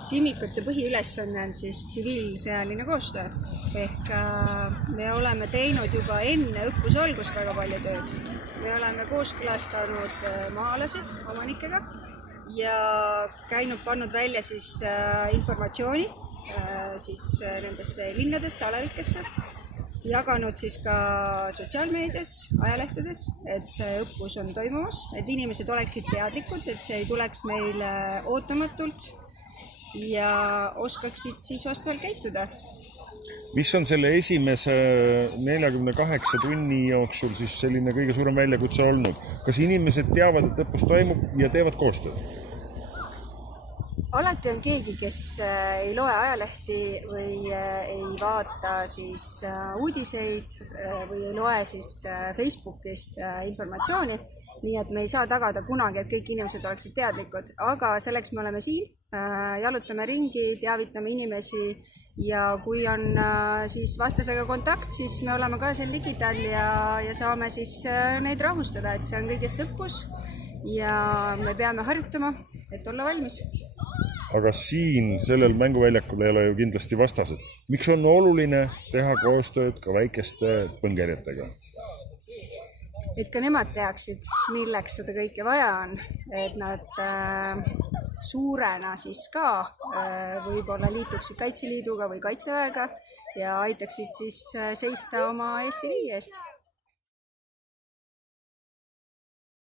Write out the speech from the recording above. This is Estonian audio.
Siimikute põhiülesanne on siis tsiviilsõjaline koostöö. Ehk me oleme teinud juba enne õppuse algust väga palju tööd. Me oleme kooskõlastanud maa-alasid omanikega ja pannud välja siis informatsiooni siis nendesse linnadesse, alevikesse, jaganud siis ka sotsiaalmeedias, ajalehtedes, et see õppus on toimumas, et inimesed oleksid teadlikud, et see ei tuleks meile ootamatult ja oskaksid siis vastavalt käituda. Mis on selle esimese 48 tunni jooksul siis selline kõige suurem väljakutse olnud? Kas inimesed teavad, et õppus toimub ja teevad koostööd? Alati on keegi, kes ei loe ajalehti või ei vaata siis uudiseid või ei loe siis Facebookist informatsiooni, nii et me ei saa tagada kunagi, et kõik inimesed oleksid teadlikud, aga selleks me oleme siin, jalutame ringi, teavitame inimesi ja kui on siis vastasega kontakt, siis me oleme ka seal ligidal ja saame siis neid rahustada, et see on kõigest õppus ja me peame harjutama, et olla valmis. Aga siin sellel mänguväljakul ei ole ju kindlasti vastased. Miks on oluline teha koostööd ka väikeste põngerjatega? Et ka nemad teaksid, milleks seda kõike vaja on, et nad suurena siis ka võib-olla liituksid Kaitseliiduga või Kaitseväega ja aitaksid siis seista oma Eesti riigi eest.